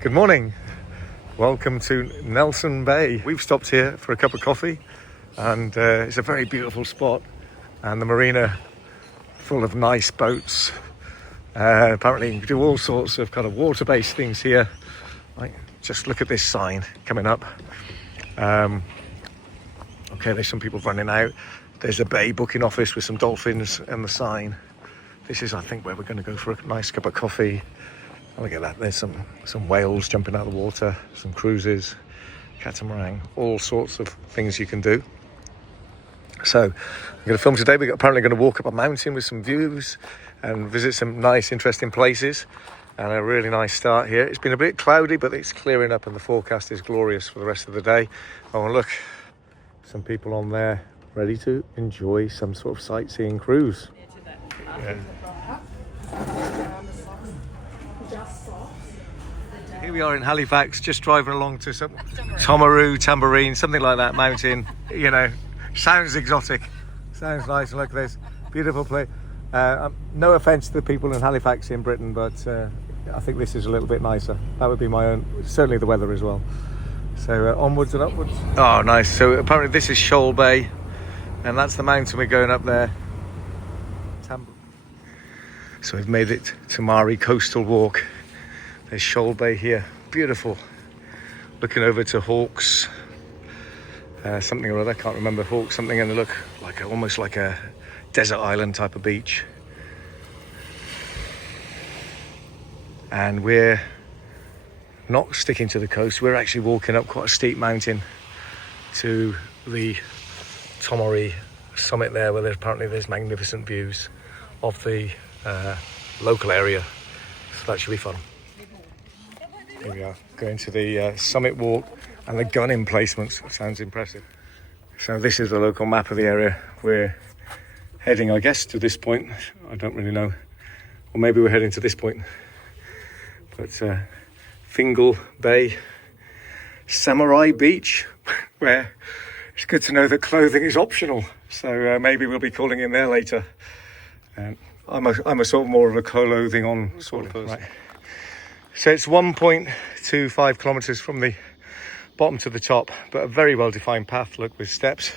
Good morning. Welcome to Nelson Bay. We've stopped here for a cup of coffee and it's a very beautiful spot, and the marina full of nice boats. Apparently you can do all sorts of kind of water-based things here. Like, just look at this sign coming up. Okay, there's some people running out. There's a bay booking office with some dolphins and the sign. This is, I think, where we're going to go for a nice cup of coffee. Oh, look at that, there's some whales jumping out of the water, some cruises, catamaran, all sorts of things you can do. So I'm going to film today. We're apparently going to walk up a mountain with some views and visit some nice, interesting places. And a really nice start here. It's been a bit cloudy, but it's clearing up and the forecast is glorious for the rest of the day. Oh, look, some people on there ready to enjoy some sort of sightseeing cruise. Yeah. Here we are in Halifax, just driving along to some Tomaroo, Tamborine, something like that mountain. You know, sounds exotic, sounds nice. Look at this beautiful place. No offence to the people in Halifax in Britain, but I think this is a little bit nicer. That would be my own, certainly the weather as well. So onwards and upwards. Oh, nice. So apparently this is Shoal Bay, and that's the mountain we're going up there. So we've made it to Mari Coastal Walk. There's Shoal Bay here, beautiful. Looking over to Hawke's, something or other, can't remember, Hawke's something, and they look like almost like a desert island type of beach. And we're not sticking to the coast, we're actually walking up quite a steep mountain to the Tomaree summit there, where there's magnificent views of the local area, so that should be fun. Here we are, going to the summit walk and the gun emplacements. Sounds impressive. So this is the local map of the area. We're heading, I guess, to this point. I don't really know. Or maybe we're heading to this point. But Fingal Bay, Samurai Beach, where it's good to know that clothing is optional. So maybe we'll be calling in there later. I'm a sort of more of a clothing on sort of person. Right. So it's 1.25 kilometres from the bottom to the top, but a very well-defined path, look, with steps.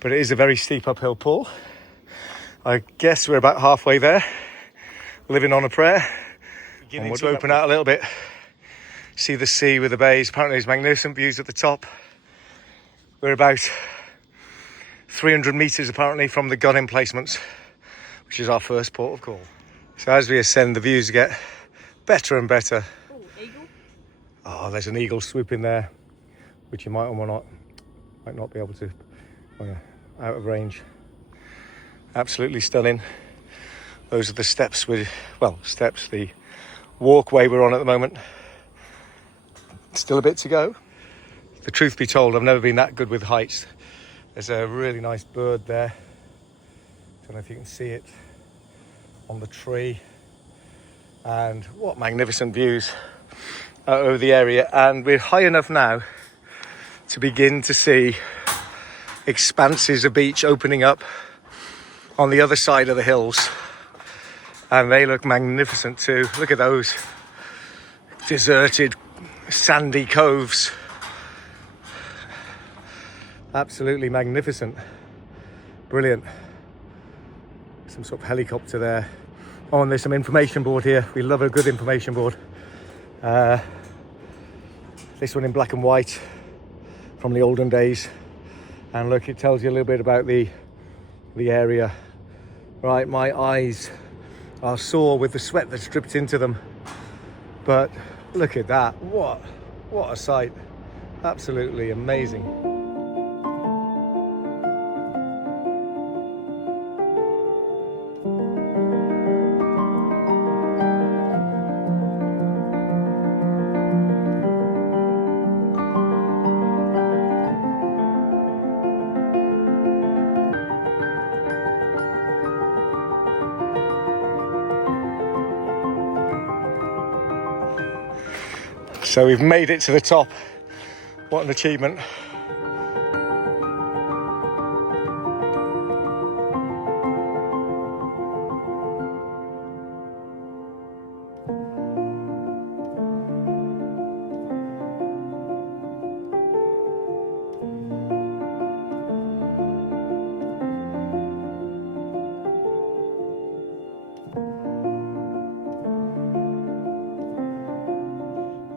But it is a very steep uphill pull. I guess we're about halfway there, living on a prayer. And we'll open out a little bit, see the sea with the bays. Apparently there's magnificent views at the top. We're about 300 metres apparently from the gun emplacements, which is our first port of call. So as we ascend, the views get better and better. Oh, eagle. Oh, there's an eagle swooping there, which you might or might not be able to, out of range. Absolutely stunning. Those are the steps the walkway we're on at the moment. Still a bit to go. The truth be told, I've never been that good with heights. There's a really nice bird there. Don't know if you can see it on the tree. And what magnificent views out over the area. And we're high enough now to begin to see expanses of beach opening up on the other side of the hills. And they look magnificent too. Look at those deserted sandy coves. Absolutely magnificent. Brilliant. Some sort of helicopter there. Oh, and there's some information board here. We love a good information board. This one in black and white from the olden days. And look, it tells you a little bit about the area. Right, my eyes are sore with the sweat that's dripped into them. But look at that. What a sight. Absolutely amazing. So we've made it to the top. What an achievement.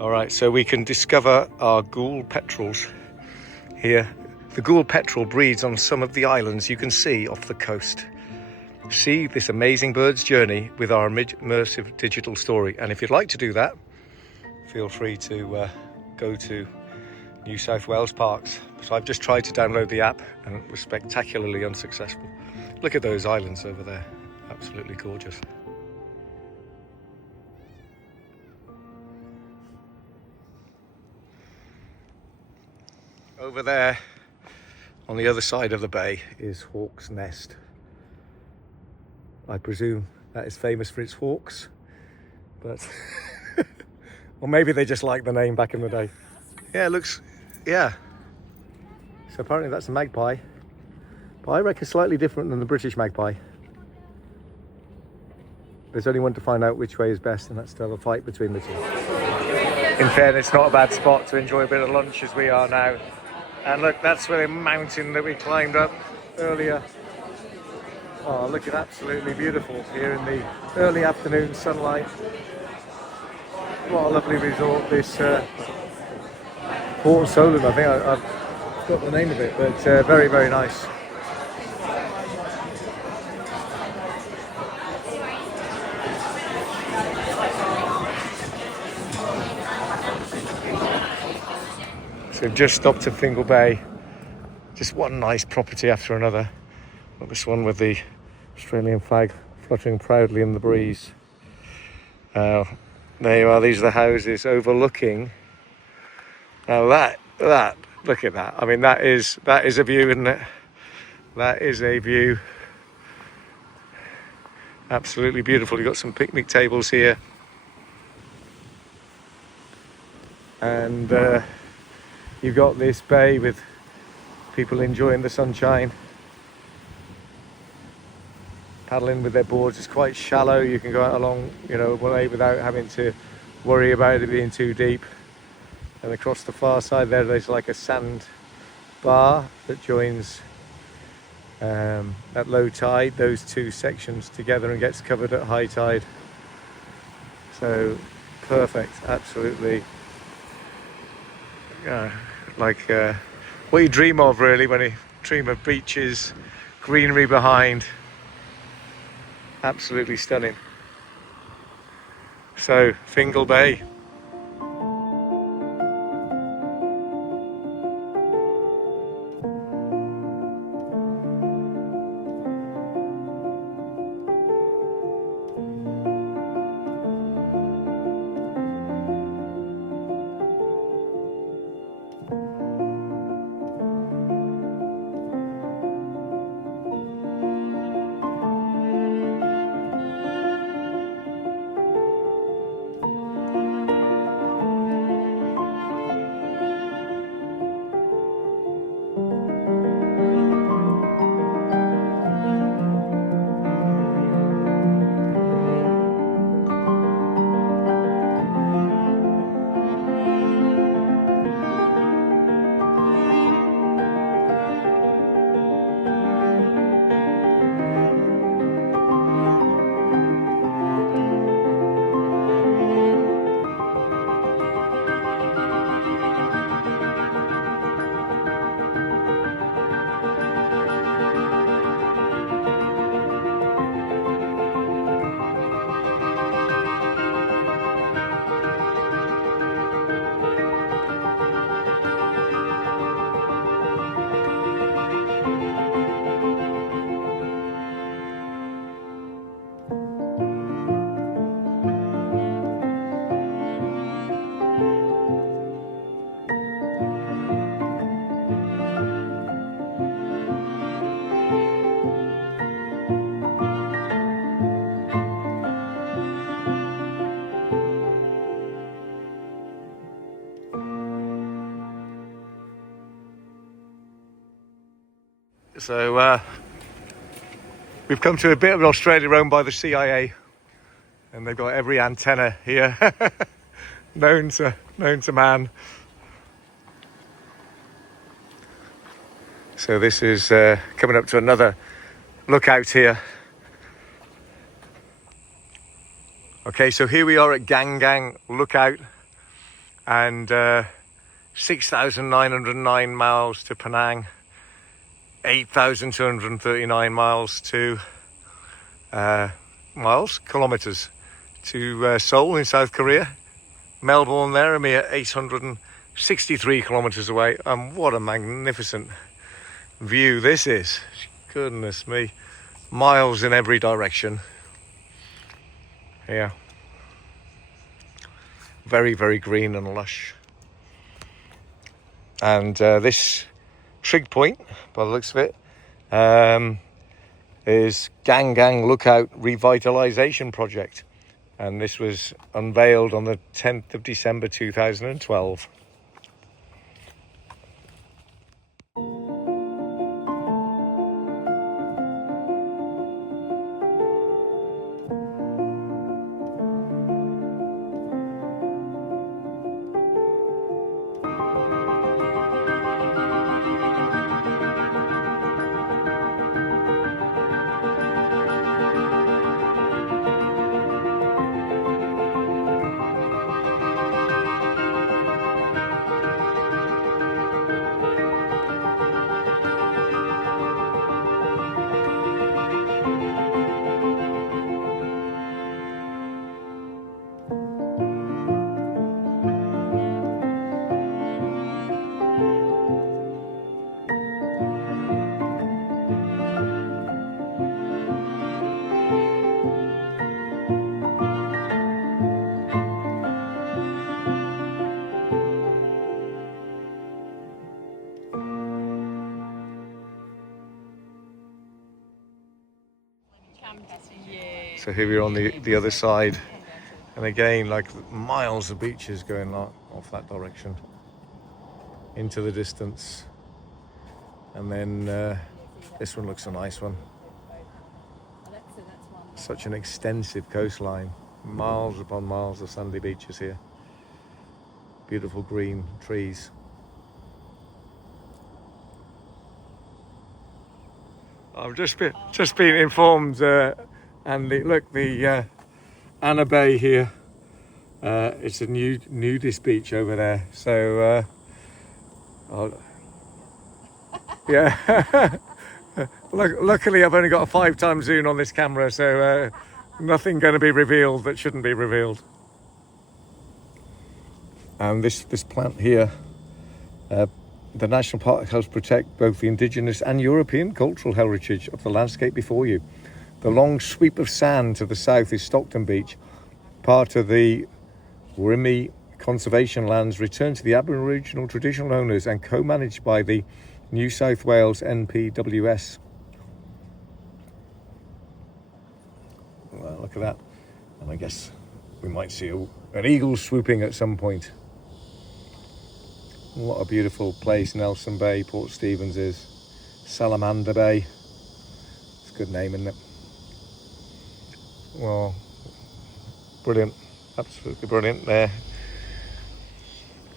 All right, so we can discover our Gould petrels here. The Gould petrel breeds on some of the islands you can see off the coast. See this amazing bird's journey with our immersive digital story. And if you'd like to do that, feel free to go to New South Wales Parks. So I've just tried to download the app and it was spectacularly unsuccessful. Look at those islands over there, absolutely gorgeous. Over there, on the other side of the bay, is Hawk's Nest. I presume that is famous for its hawks, but or maybe they just liked the name back in the day. Yeah, it looks, yeah. So apparently that's a magpie, but I reckon slightly different than the British magpie. There's only one to find out which way is best, and that's to have a fight between the two. In fairness, not a bad spot to enjoy a bit of lunch as we are now. And look, that's where the mountain that we climbed up earlier. Oh, looking absolutely beautiful here in the early afternoon sunlight. What a lovely resort, this Port Solent, I think I've got the name of it, but very, very nice. So we've just stopped at Fingal Bay. Just one nice property after another. Got this one with the Australian flag fluttering proudly in the breeze. There you are, these are the houses overlooking. Now that, look at that. I mean, that is a view, isn't it? That is a view. Absolutely beautiful. You've got some picnic tables here. And you've got this bay with people enjoying the sunshine. Paddling with their boards. It's quite shallow. You can go out along, way without having to worry about it being too deep. And across the far side there's like a sand bar that joins at low tide those two sections together and gets covered at high tide. So perfect, absolutely. Like what you dream of really when you dream of beaches, greenery behind. Absolutely stunning. So, Fingal Bay. So we've come to a bit of an Australia owned by the CIA, and they've got every antenna here known to man. So this is coming up to another lookout here. Okay, so here we are at Gang Gang Lookout. and 6,909 miles to Penang, 8,239 miles to kilometers to Seoul in South Korea. Melbourne there, a mere 863 kilometers away. And what a magnificent view this is. Goodness me. Miles in every direction. Here. Very, very green and lush. And this trig point, by the looks of it, is Gang Gang Lookout Revitalisation Project. And this was unveiled on the 10th of December 2012. So here we're on the other side, and again, like miles of beaches going off that direction into the distance. And then this one looks a nice one. Such an extensive coastline, miles upon miles of sandy beaches here. Beautiful green trees. I've just been informed, and look, the Anna Bay here. It's a nudist beach over there. So, yeah. Luckily, I've only got a 5x zoom on this camera, so nothing going to be revealed that shouldn't be revealed. And this plant here. The National Park helps protect both the indigenous and European cultural heritage of the landscape before you. The long sweep of sand to the south is Stockton Beach, part of the Wirimi Conservation Lands returned to the Aboriginal traditional owners and co-managed by the New South Wales NPWS. Well, look at that. And I guess we might see an eagle swooping at some point. What a beautiful place Nelson Bay, Port Stephens is. Salamander Bay. It's a good name, isn't it? Well, brilliant. Absolutely brilliant there.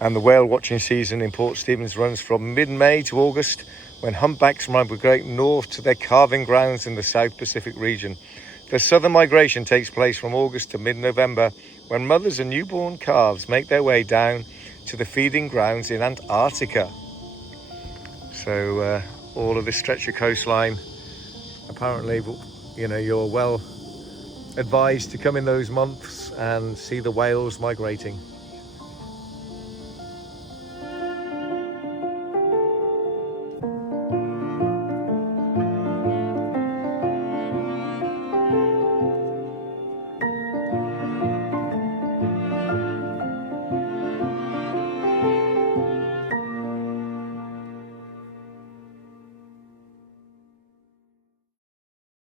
And the whale watching season in Port Stephens runs from mid-May to August, when humpbacks migrate north to their calving grounds in the South Pacific region. The southern migration takes place from August to mid-November, when mothers and newborn calves make their way down to the feeding grounds in Antarctica. So all of this stretch of coastline, apparently, you're well advised to come in those months and see the whales migrating.